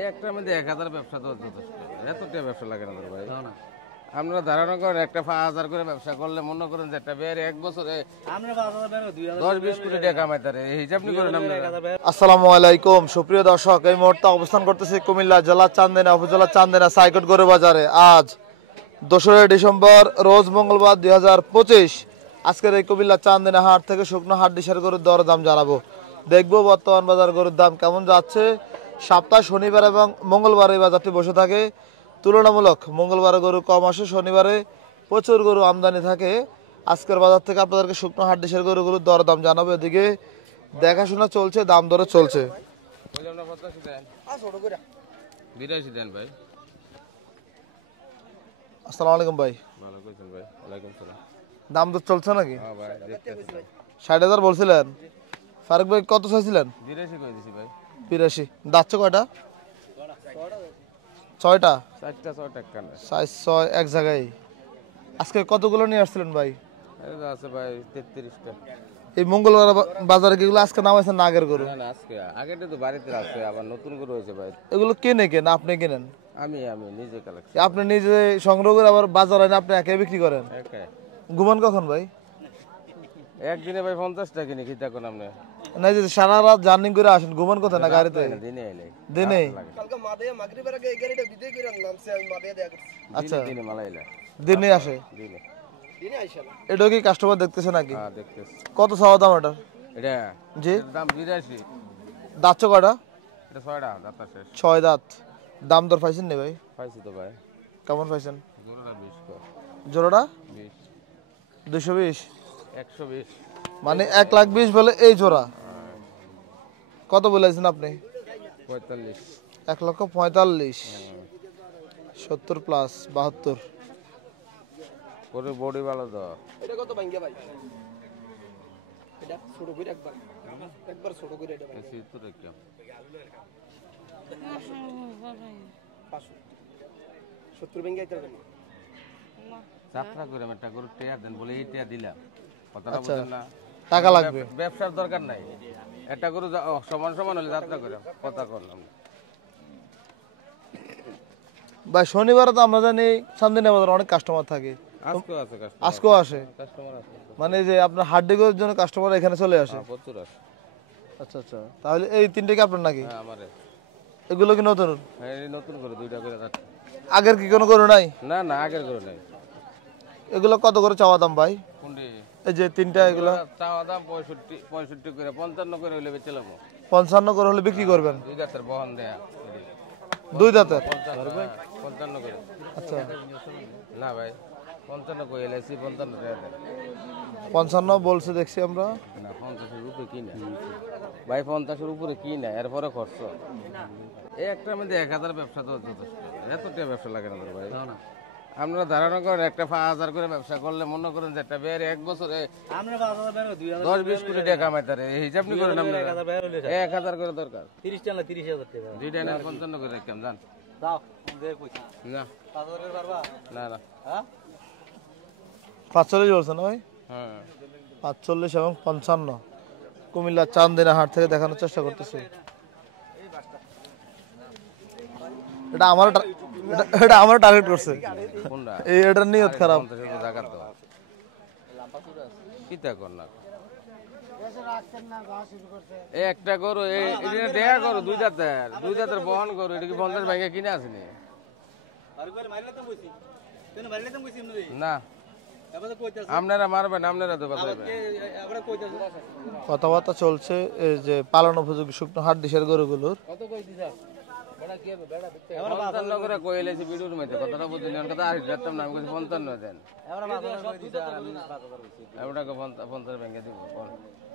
একটা মধ্যে 1000 ব্যবসা তো যথেষ্ট, এতটা ব্যবসা লাগে না ভাই। আপনারা ধারণা করেন একটা 5000 করে ব্যবসা করলে মনে করেন যে একটা বের এক বছরে 10-20 কোটি টাকা কামাইতে পারে, এই হিসাব নি করেন আপনারা। আসসালামু আলাইকুম সুপ্রিয় দর্শক, এই মুহূর্তে অবস্থান করতেছি কুমিল্লা জেলা চান্দিনা উপজেলা চান্দিনা সাইকট গরু বাজারে। আজ 2 ডিসেম্বর রোজ মঙ্গলবার 2025। আজকের এই কুমিল্লা চান্দিনা হাট থেকে শুকনো হাট ডিশের গরুর দর দাম জানাবো, দেখবো বর্তমান বাজার গরুর দাম কেমন যাচ্ছে। সপ্তাহ শনিবার এবং মঙ্গলবার এই বাজারটি বসে থাকে। তুলনামূলক মঙ্গলবারে গরু কম আসে, শনিবারে প্রচুর গরু আমদানি থাকে। আজকের বাজার থেকে আপনাদেরকে শুকনো হাট ডিশের গরুগুলোর দর দাম জানাবো। এদিকে দেখাশোনা চলছে, দাম দরে চলছে। আসসালামু আলাইকুম ভাই। দাম দর চলছে নাকি? 60,000 বলছিলেন ফারুক ভাই, কত চাইছিলেন? 82। দাচ্ছে কয়টা? 6টা। 4-6 এক জায়গায়। আজকে কতগুলো নিয়ে আসছিলেন ভাই? আছে ভাই 33টা। এই মঙ্গলবার বাজারে কিগুলো আজকে নামাইছেন না আগের গরু? না না, আজকে আগেটা তো বাড়িতে আছে, আবার নতুন গরু হয়েছে ভাই। এগুলো কিনে কেন আপনি কিনেন? আমি নিজে কালেকশন। আপনি নিজে সংগ্রহ করে আবার বাজারে এনে আপনি একাই বিক্রি করেন? একাই। ঘুমান কখন ভাই? একদিনে ভাই 50টা কিনে কি থাকুন আপনি? না, যে সারা রাত জার্নি করে আসেন, ঘুমান কোথায় না গাড়িতে? দিনে এলে দিনে? আচ্ছা, দিনে মালাইলা দিনে আসে? দিনে। এটা কি কাস্টমার দেখতেছে নাকি? হ্যাঁ দেখতেছি। কত চাওয়া দাম এটা? এটা জি দাম 82। দাঁতছ কয়টা? এটা 6টা দাঁত শেষ। 6 দাঁত। দাম দর পাইছেন নি ভাই? পাইছি তো ভাই। কেমন পাইছেন? জোড়াটা 20 কর। জোড়াটা 20। 220? 120 মানে 1,20,000 বলে এই জোড়া? কত বলেছেন আপনি? 45। 1,45,000। 70 প্লাস 72। করে বডি ভালো তো। এটা কত ভাঙ্গিয়া ভাই? এটা ছোট করে একবার ছোট করে এটা ভাই। এসি তো দেখলাম 70 ভাঙ্গিয়া এটা ভাই। যাত্রা করে একটা গরু টিয়া দেন বলে এই টিয়া দিলাম, কথাটা বুঝেন না? টাকা লাগবে। ব্যবসার দরকার নাই, একটা গরু সমান সমান হলে যাত্রা করে কথা করলাম। ভাই শনিবার তো আমরা জানি চান্দিনা বাজারে অনেক কাস্টমার থাকে। আজকেও আছে কাস্টমার। আজকেও আসে? কাস্টমার আছে, মানে যে আপনার হাড্ডিগোর জন্য কাস্টমার এখানে চলে আসে? প্রচুর আছে। আচ্ছা আচ্ছা, তাহলে এই তিনটে কি আপনার নাকি? হ্যাঁ আমারে। এগুলো কি নতুন? হ্যাঁ এই নতুন করে 2টা করে যাচ্ছে। আগের কি কোনো গরু নাই? না না, আগের গরু নাই। এগুলো কত করে চাওয়া দাম ভাই? কোনটি? এই যে তিনটা এগুলো চাওয়া দাম 65 করে, 55 করে হইলে বেচলাম। 55 করে হলে বিক্রি করবেন? 2 দাঁতের বহন দেয়া। 2 দাঁতের? 55 করে। আচ্ছা, না ভাই 55 করে এলআইসি 55 টাকা দেন। 55 বলছে দেখছি আমরা। না 50-এর উপরে কি না ভাই, 50-এর উপরে কি না, এরপরে খরচ। এই একটার মধ্যে 1000 ব্যবসা তো যথেষ্ট, এতটা ব্যবসা লাগে না ভাই। আপনারা ধারণা করেন একটা 5000 করে ব্যবসা করলে মনে করেন যে একটা বের এক বছরে 10-20 কোটি টাকা কামাইতে পারে, এই হিসাব নি করেন আপনারা। 1000 করে দরকার। 30 টাকা 30,000 টাকা। 2টা না 55 করে রাখতাম জান। দাও দে কইছি। না 5000 করে পারবা? না না। হ্যাঁ 45 বলছেন না ভাই? হ্যাঁ 45 এবং 55 কুমিল্লা চান্দিনা হাট থেকে দেখানোর চেষ্টা করতেছি। এটা আমার টার্গেট করছে। কোনটা? এটার নিয়ত খারাপ। 50 টাকা দাও কিতা কর না। এই একটা গরু এটা দেয়া গরু 2 দাঁতের বহন গরু, এটা কি 50 ভাগে কিনে আসেনি? না আপনারা মারবেন, আপনারা তো বাঁচাবেন। কথাবার্তা চলছে এই যে পালন উপযোগী শুকনো হাট ডিশের গরুগুলোর। কত কই দিছা? বড়া কি হবে? বেড়া দেখতে 55 করে কইলেছি ভিডিওর মধ্যে, কথাটা বুঝলেন? আমি কথা আর দিতাম না, আমি কইছি 55 দেন। এবারে 5000 কই দিছা আর আমি 5000 কইছি। এবারটাকে 50 ভেঙে দিব।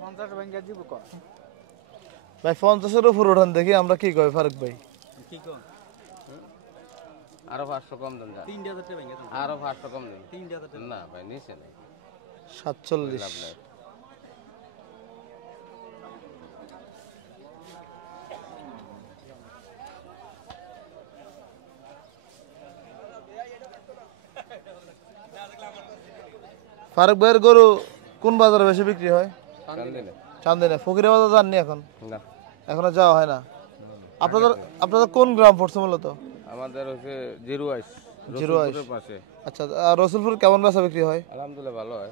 50 ভাঙ্গিয়া দিব কর। ভাই 50-এর উপর ওঠান দেখি আমরা কি কই ফারুক ভাই? কি কর? আরো 500 কম দেন। 3000 টাকা ভাঙ্গিয়া দাও। আরো 500 কম দেন। 3000 টাকা। না ভাই নিচে নাই। 47। লাভ নাই। ফারুক ভাইয়ের গরু কোন বাজারে বেশি বিক্রি হয়? চান্দিনা। চান্দিনা। ফকিরের বাজার যাননি এখন? না এখনো যাওয়া হয় না? আপনাদের আপনাদের কোন গ্রাম পড়ছে মূলত? আমাদের হচ্ছে জিরো আইস পাশে। আচ্ছা, আর রসুলপুর কেমন বেচা বিক্রি হয়? আলহামদুলিল্লাহ ভালো হয়।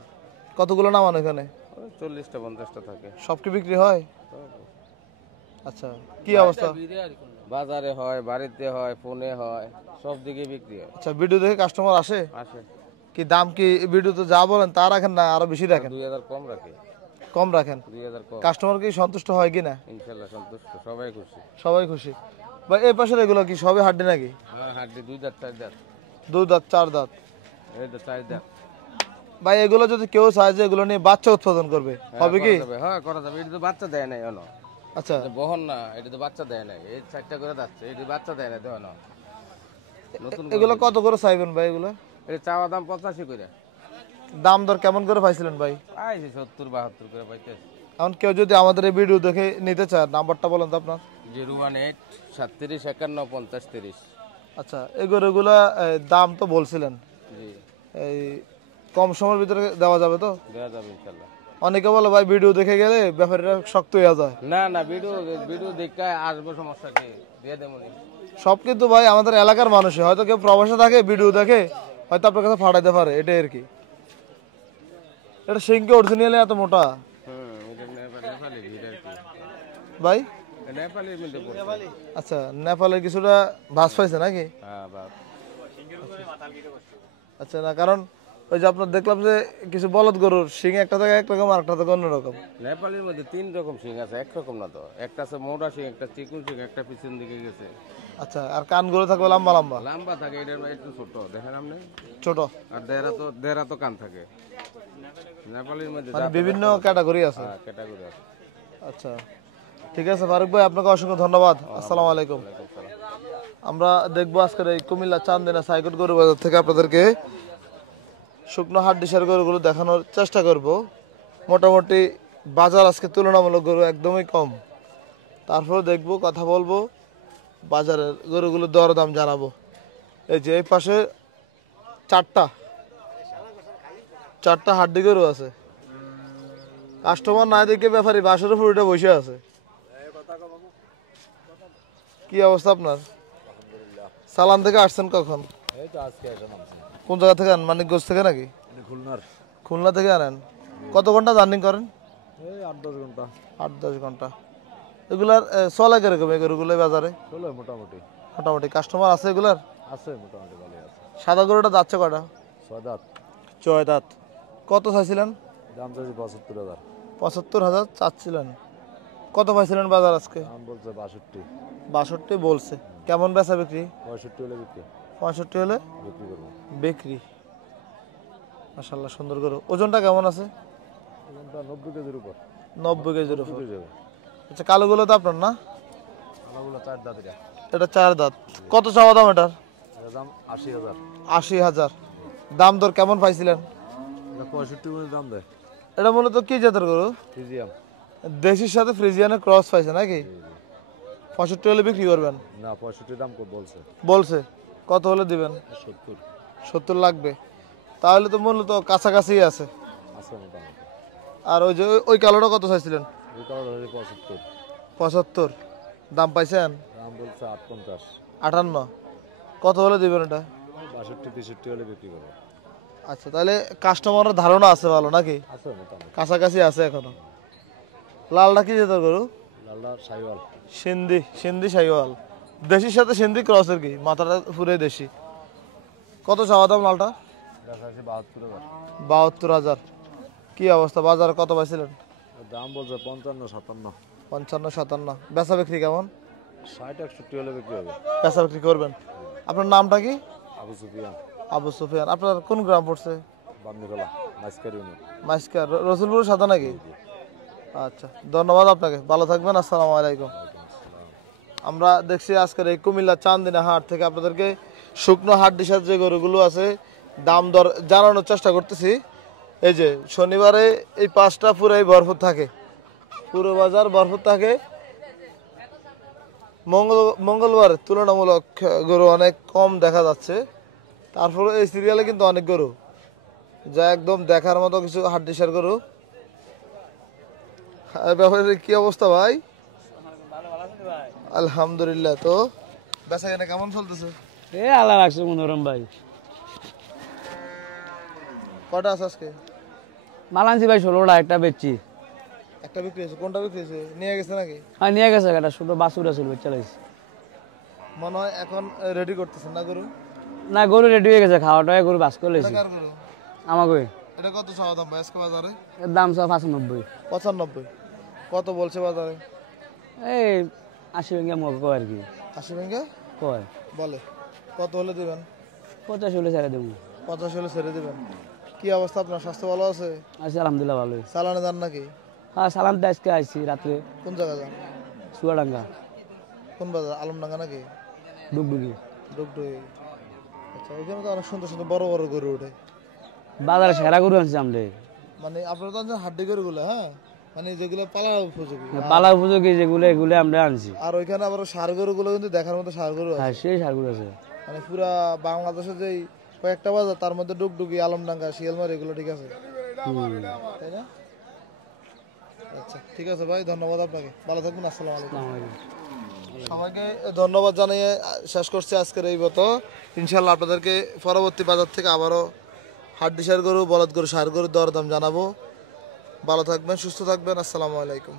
কতগুলো নামান এখানে? ওই 40টা 50টা থাকে। সব কি বিক্রি হয়? আচ্ছা, কি অবস্থা? বাজারে হয়, বাড়িতে হয়, ফোনে হয়, সব দিকে বিক্রি হয়। আচ্ছা, ভিডিও দেখে কাস্টমার আসে? আসে। কি দাম কি ভিডিওতে যা বলেন তা রাখেন না আরো বেশি রাখেন? 2000 কম রাখে। কম রাখেন? 2000 কম। কাস্টমার কি সন্তুষ্ট হয় কিনা? ইনশাআল্লাহ সন্তুষ্ট, সবাই খুশি। সবাই খুশি। ভাই এই পাশের এগুলো কি সবই হাড্ডি নাকি? হ্যাঁ, হাড্ডি 2 দাঁত 4 দাঁত। 2 দাঁত 4 দাঁত? এই তো 4 দাঁত। ভাই এগুলো যদি কেউ চায় যে এগুলো নিয়ে বাচ্চা উৎপাদন করবে হবে কি? হ্যাঁ, করা যাবে। এটা তো বাচ্চা দেয় নাই এখনো। আচ্ছা, এটা বহন না, এটা তো বাচ্চা দেয় নাই। এই 4টা করে যাচ্ছে, এটা বাচ্চা দেয় না দেয় না। নতুন এগুলো কত করে চাইবেন ভাই এগুলো? এটা চাওয়া দাম 85 করে। দাম দর কেমন করে পাইছিলেন ভাই? আইছে 70 72 করে পাইতেছে। এখন কেউ যদি আমাদের এই ভিডিও দেখে নিতে চায় নাম্বারটা বলেন তো আপনার। 018 37 51 50 30। আচ্ছা, এই গরুগুলা দাম তো বলছিলেন, জি, এই কম সময়ের ভিতরে দেওয়া যাবে তো? দেওয়া যাবে ইনশাআল্লাহ। অনেকে বলে ভাই ভিডিও দেখে গেলে ব্যাপারীরা শক্ত হয়ে যায়। না না, ভিডিও দেখে আসবো, সমস্যা কি, দিয়ে দেবো নি। সব কিন্তু ভাই আমাদের এলাকার মানুষই, হয়তো কেউ প্রবাসে থাকে ভিডিও দেখে হয়তো আপনার কাছে ফাটাইতে পারে, এটাই আর কি। এটা সিংকে অরিজিনালি এত মোটা এটা নেপালি ভিড আর কি। ভাই? নেপালির মধ্যে পড়ছে। আচ্ছা, নেপালের কিছুটা ভাস পাইছে নাকি? হ্যাঁ বাপ। আচ্ছা, না কারণ ওই যে আপনার দেখলাম যে কিছু বলদ গরুর সিং একটা থেকে একরকম আর একটা থেকে অন্যরকম। নেপালের মধ্যে 3 রকম শিং আছে, একরকম না তো। একটা আছে মোটা শিং, একটা চিকুন শিং, একটা পিছন দিকে গেছে। আচ্ছা, আর কানগুলো থাকবে লম্বা লম্বা? লম্বা থাকে, এটার একটু ছোট দেখেন আপনি। ছোট? আর দেড়া তো কান থাকে। নেপালের মধ্যে মানে বিভিন্ন ক্যাটাগরি আছে? হ্যাঁ, ক্যাটাগরি আছে। আচ্ছা, ঠিক আছে ফারুক ভাই, আপনাকে অসংখ্য ধন্যবাদ। আসসালামু আলাইকুম। আমরা দেখবো আজকের এই কুমিল্লা চান্দিনা সাইকট গরু বাজার থেকে আপনাদেরকে শুকনো হাড্ডিসার গরুগুলো দেখানোর চেষ্টা করব। মোটামুটি বাজার আজকে তুলনামূলক গরু একদমই কম, তারপরে দেখবো, কথা বলবো, বাজারের গরুগুলো দরদাম জানাবো। এই যে এই পাশে চারটা হাড্ডি গরু আছে। কাস্টমার না দেখে ব্যাপারী বাসের উপর উঠে বসে আছে। কি অবস্থা আপনার? সালাম থেকে আসছেন কখন? এই তো আজকে এসে নামছি। কোন জায়গা থেকে আনেন? মানিকগঞ্জ থেকে নাকি? খুলনার। খুলনা থেকে আনেন? কত ঘন্টা জার্নি করেন? এই 8-10 ঘন্টা। 8-10 ঘন্টা। এগুলার চলে কিরকম এই গরুগুলো বাজারে? চলো মোটামুটি। মোটামুটি কাস্টমার আছে এগুলার? আছে মোটামুটি ভালোই আছে। সাদা গরুটা যাচ্ছে কয়টা? 6 দাঁত। 6 দাঁত। কত চাইছিলেন? দাম চাইছি 75,000। 75,000 চাচ্ছিলেন। কত পাইছিলেন বাজার আজকে? দাম বলছে 62। 62 বলছে। কেমন বেচা বিক্রি? 65 হলে বিক্রি। 65 হলে বিক্রি করবো। বিক্রি। মাশাআল্লাহ, সুন্দর গরু। ওজনটা কেমন আছে? ওজনটা 90 কেজির উপর। 90 কেজির উপর। হয়ে যাবে। আচ্ছা, কালোগুলো তো আপনার না? আলাগুলো 4 দাঁত এটা। এটা 4 দাঁত। কত চাওয়া দাম এটার? এর দাম 80,000। 80,000। দাম দর কেমন পাইছিলেন? এটা 65 করে দাম দেয়। এটা মূলত কি জাতের গরু? ফিজিয়াম। দেশির সাথে ফ্রিজিয়ানের ক্রস পাইছে নাকি? 65 হলে বিক্রি করবেন? না, 65 দাম কত বলছে? বলছে। কত হলে দিবেন? 70। 70 লাগবে। তাহলে তো মূলত কাছাকাছি আছে। আছে মোটামুটি। আর ওই যে ওই কালোটা কত চাইছিলেন? ওই কারণে হলে 75। 75। দাম পাইছেন? দাম বলছে 58। 58। কত হলে দিবেন এটা? 62-63 হলে বিক্রি করবো। আচ্ছা, তাহলে কাস্টমারের ধারণা আছে ভালো নাকি? আছে মোটামুটি। কাছাকাছি আছে এখনো। লালটা কি জাতের গরু? লালদা সাইওয়াল। সিন্ধি শাহিওয়াল। দেশির সাথে সিন্ধি ক্রসের কি? মাথাটা পুরে দেশি। কত চাওয়া দাম লালটা? দেখা আছে 72,000। 72,000। কি অবস্থা, বাজারে কত পাইছিলেন? দাম বলছে 55-57। 55-57। বেচা বিক্রি কেমন? 60-61 হলে বিক্রি হবে। বেচা বিক্রি করবেন। আপনার নামটা কি? আবু সুফিয়ান। আবু সুফিয়ান। আপনার কোন গ্রাম পড়ছে? বান্দিখোলা মাইস্কার ইউনিয়ন। মাইস্কার, রসুলপুরের সাথে নাকি? আচ্ছা, ধন্যবাদ আপনাকে, ভালো থাকবেন। আসসালামু আলাইকুম। আমরা দেখছি আজকের এই কুমিল্লা চান্দিনা হাট থেকে আপনাদেরকে শুকনো হাড্ডিসার যে গরুগুলো আছে দাম দর জানানোর চেষ্টা করতেছি। এই যে শনিবারে এই পাঁচটা পুরাই ভরপুর থাকে, পুরো বাজার ভরপুর থাকে। মঙ্গলবার তুলনামূলক গরু অনেক কম দেখা যাচ্ছে, তারপরে এই সিরিয়ালে কিন্তু অনেক গরু যা একদম দেখার মতো কিছু হাড্ডিসার গরু। ব্যাপারে কি অবস্থা ভাই? আলহামদুলিল্লাহ। তো বেচা কেনা কেমন চলতেছে? এ আল্লাহ রাখছে মনোরম ভাই। কটা আছে আজকে? মাল আনছি ভাই 16টা, একটা বেচছি। একটা বিক্রি হয়েছে? কোনটা বিক্রি হয়েছে? নিয়ে গেছে নাকি? হ্যাঁ নিয়ে গেছে, একটা ছোট বাছুর আছে বেচা লাইছি। মনে হয় এখন রেডি করতেছেন না গরু? না গরু রেডি হয়ে গেছে, খাওয়াটাই গরু বাস করে এটা লাইছি। কার গরু? আমাকে এটা কত চাওয়া দাম ভাই আজকে বাজারে? এর দাম সব 95। 95। কত বলছে বাজারে? এই 80 ভেঙে মগ কয় আর কি 80 ভেঙে কয়। বলে। কত হলে দিবেন? 50 হলে ছেড়ে দেবো। 50 হলে ছেড়ে দিবেন। কি অবস্থা আপনার? স্বাস্থ্য ভালো আছে? আছি আলহামদুলিল্লাহ ভালোই। চালানে যান নাকি? হ্যাঁ সালাম তো আজকে আইছি রাত্রে কোন জায়গা যান? চুয়াডাঙ্গা কোন বাজার? আলমডাঙ্গা নাকি? ডুগডুগি। ডুগডুগি। আচ্ছা, ওইখানে তো অনেক সুন্দর সুন্দর বড় বড় গরু ওঠে। বাজারে সেরা গরু আনছি আমরা। মানে আপনারা তো আনছেন হাড্ডি গরুগুলো, হ্যাঁ, মানে যেগুলো পালা উপযোগী। পালা উপযোগী যেগুলো এগুলো আমরা আনছি। আর ওইখানে আবার ষাঁড় গরুগুলো কিন্তু দেখার মতো ষাঁড় গরু আছে। হ্যাঁ সেই সার গরু আছে। মানে পুরা বাংলাদেশে যে কয়েকটা বাজার তার মধ্যে ডুগডুগি, আলমডাঙ্গা, শিয়ালমারি এগুলো ঠিক আছে, তাই না? আচ্ছা ঠিক আছে ভাই, ধন্যবাদ আপনাকে, ভালো থাকবেন। আসসালামু আলাইকুম। সবাইকে ধন্যবাদ জানিয়ে শেষ করছি আজকের এই মতো। ইনশাল্লাহ আপনাদেরকে পরবর্তী বাজার থেকে আবারও হাড্ডি ষাঁড় গরু, বলদ গরু, ষাঁড় গরুর দরদাম জানাবো। ভালো থাকবেন, সুস্থ থাকবেন। আসসালামু আলাইকুম।